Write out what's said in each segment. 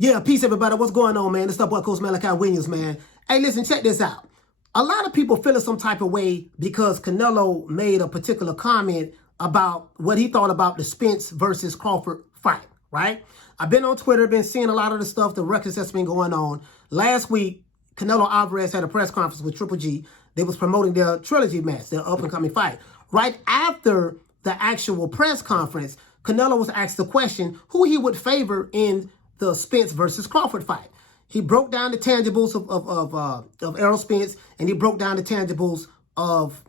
Yeah, peace everybody. What's going on, man? It's the boy Coach Malachi Williams, man. Hey, listen, check this out. A lot of people feeling some type of way because Canelo made a particular comment about what he thought about the Spence versus Crawford fight, right? I've been on Twitter, been seeing a lot of the stuff, the records that's been going on. Last week, Canelo Alvarez had a press conference with Triple G. They was promoting their trilogy match, their up-and-coming fight. Right after the actual press conference, Canelo was asked the question who he would favor in the Spence versus Crawford fight. He broke down the tangibles of Errol Spence, and he broke down the tangibles of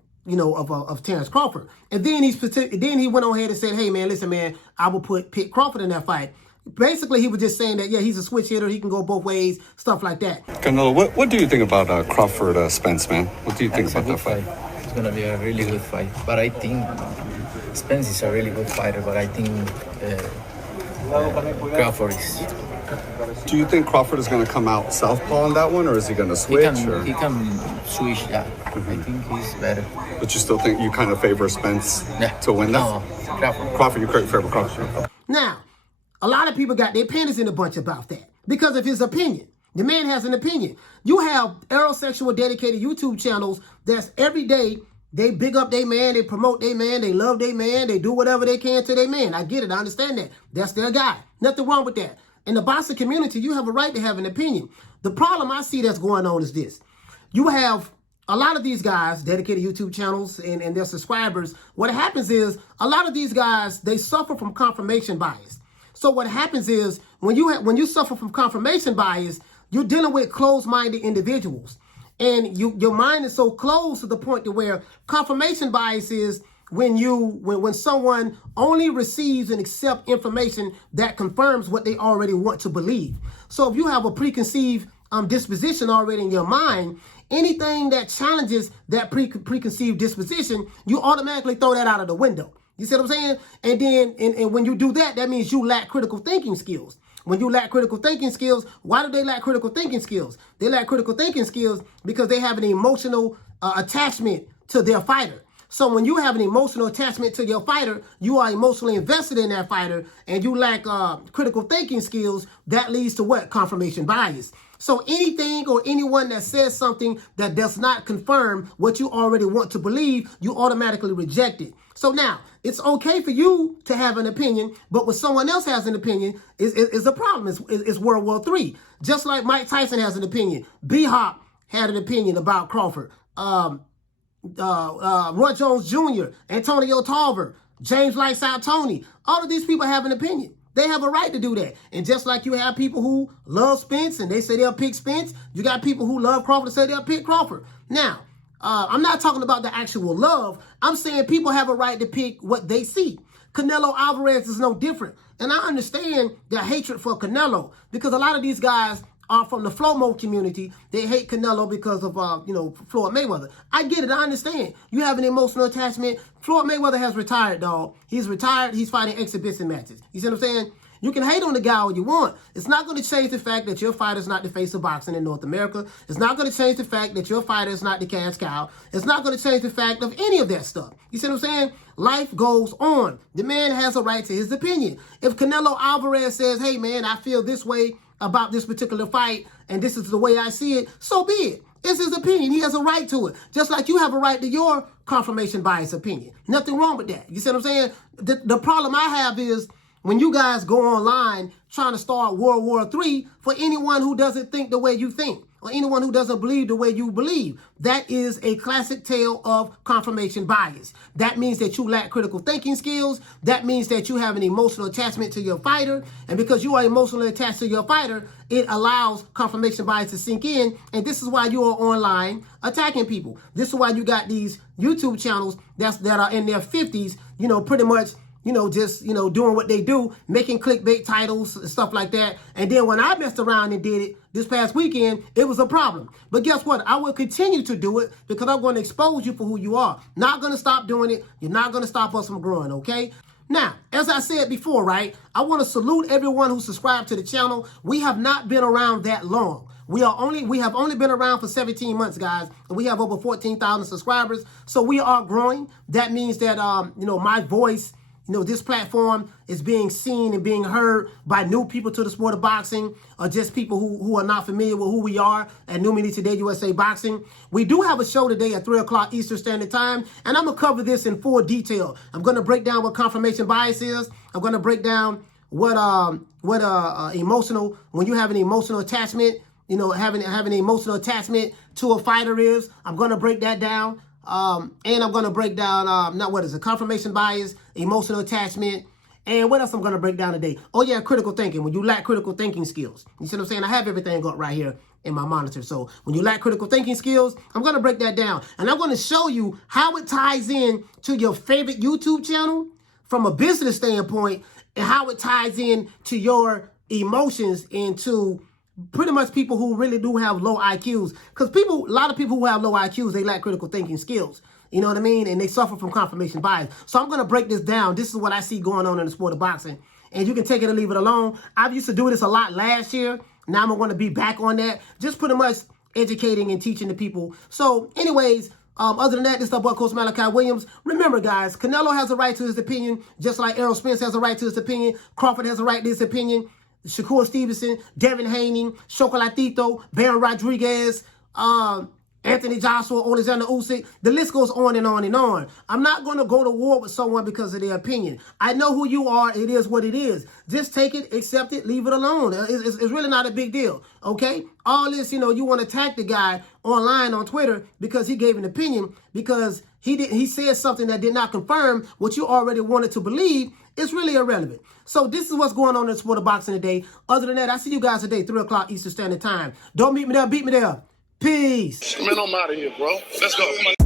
Terrence Crawford. And then he went on ahead and said, "Hey man, listen man, I will pick Crawford in that fight." Basically, he was just saying that yeah, he's a switch hitter, he can go both ways, stuff like that. Canelo, what do you think about Crawford Spence, man? What do you think about that fight? It's gonna be a really good fight, but I think Spence is a really good fighter, but I think Crawford is. Do you think Crawford is going to come out southpaw on that one, or is he going to switch? He can switch, yeah. I think he's better. But you still think you kind of favor Spence to win that? No, Crawford. Crawford, you favor Crawford. Now, a lot of people got their panties in a bunch about that because of his opinion. The man has an opinion. You have aerosexual dedicated YouTube channels that's every day they big up their man, they promote their man, they love their man, they do whatever they can to their man. I get it, I understand that. That's their guy. Nothing wrong with that. In the boxing community, you have a right to have an opinion. The problem I see that's going on is this. You have a lot of these guys, dedicated YouTube channels and their subscribers. What happens is a lot of these guys, they suffer from confirmation bias. So what happens is when you suffer from confirmation bias, you're dealing with closed-minded individuals. And your mind is so closed to the point to where confirmation bias is when someone only receives and accepts information that confirms what they already want to believe. So if you have a preconceived disposition already in your mind, anything that challenges that preconceived disposition, you automatically throw that out of the window. You see what I'm saying? And then and when you do that, that means you lack critical thinking skills. When you lack critical thinking skills, why do they lack critical thinking skills? They lack critical thinking skills because they have an emotional attachment to their fighter. So when you have an emotional attachment to your fighter, you are emotionally invested in that fighter, and you lack critical thinking skills. That leads to what? Confirmation bias. So anything or anyone that says something that does not confirm what you already want to believe, you automatically reject it. So now, it's okay for you to have an opinion, but when someone else has an opinion, is a problem. It's World War III. Just like Mike Tyson has an opinion. B-Hop had an opinion about Crawford. Roy Jones Jr., Antonio Tarver, James Lights Out Tony. All of these people have an opinion. They have a right to do that. And just like you have people who love Spence and they say they'll pick Spence, you got people who love Crawford and say they'll pick Crawford. Now, I'm not talking about the actual love. I'm saying people have a right to pick what they see. Canelo Alvarez is no different. And I understand the hatred for Canelo because a lot of these guys are from the Flomo community. They hate Canelo because of, Floyd Mayweather. I get it. I understand. You have an emotional attachment. Floyd Mayweather has retired, dog. He's retired. He's fighting exhibition matches. You see what I'm saying? You can hate on the guy all you want. It's not going to change the fact that your fighter is not the face of boxing in North America. It's not going to change the fact that your fighter is not the cash cow. It's not going to change the fact of any of that stuff. You see what I'm saying? Life goes on. The man has a right to his opinion. If Canelo Alvarez says, hey, man, I feel this way about this particular fight, and this is the way I see it, so be it. It's his opinion. He has a right to it. Just like you have a right to your confirmation bias opinion. Nothing wrong with that. You see what I'm saying? The problem I have is when you guys go online trying to start World War III for anyone who doesn't think the way you think or anyone who doesn't believe the way you believe. That is a classic tale of confirmation bias. That means that you lack critical thinking skills. That means that you have an emotional attachment to your fighter. And because you are emotionally attached to your fighter, it allows confirmation bias to sink in. And this is why you are online attacking people. This is why you got these YouTube channels that are in their 50s, pretty much doing what they do, making clickbait titles and stuff like that. And then when I messed around and did it this past weekend, it was a problem. But guess what? I will continue to do it because I'm going to expose you for who you are. Not going to stop doing it. You're not going to stop us from growing, okay? Now, as I said before, right, I want to salute everyone who subscribed to the channel. We have not been around that long. We have only been around for 17 months, guys, and we have over 14,000 subscribers. So we are growing. That means that, my voice, you know, this platform is being seen and being heard by new people to the sport of boxing, or just people who are not familiar with who we are at New Media Today USA Boxing. We do have a show today at 3 o'clock Eastern Standard Time, and I'm going to cover this in full detail. I'm going to break down what confirmation bias is. I'm going to break down what emotional, when you have an emotional attachment, you know, having an emotional attachment to a fighter is. I'm going to break that down. And I'm going to break down, confirmation bias, emotional attachment, and what else I'm going to break down today? Oh yeah, critical thinking. When you lack critical thinking skills. You see what I'm saying? I have everything up right here in my monitor. So when you lack critical thinking skills, I'm going to break that down. And I'm going to show you how it ties in to your favorite YouTube channel from a business standpoint, and how it ties in to your emotions and to pretty much people who really do have low IQs. Because a lot of people who have low IQs, they lack critical thinking skills. You know what I mean? And they suffer from confirmation bias. So I'm going to break this down. This is what I see going on in the sport of boxing. And you can take it or leave it alone. I used to do this a lot last year. Now I'm going to be back on that. Just pretty much educating and teaching the people. So anyways, other than that, this is the boy, Coach Malachi Williams. Remember, guys, Canelo has a right to his opinion, just like Errol Spence has a right to his opinion. Crawford has a right to his opinion. Shakur Stevenson, Devin Haney, Chocolatito, Baron Rodriguez, Anthony Joshua, Alexander Usyk. The list goes on and on and on. I'm not going to go to war with someone because of their opinion. I know who you are. It is what it is. Just take it, accept it, leave it alone. It's really not a big deal, okay? All this, you know, you want to attack the guy online on Twitter because he gave an opinion, because he said something that did not confirm what you already wanted to believe. It's really irrelevant. So this is what's going on in the sport of boxing today. Other than that, I see you guys today, 3 o'clock Eastern Standard Time. Don't meet me there, beat me there. Peace. Man, I'm out of here, bro. Let's go.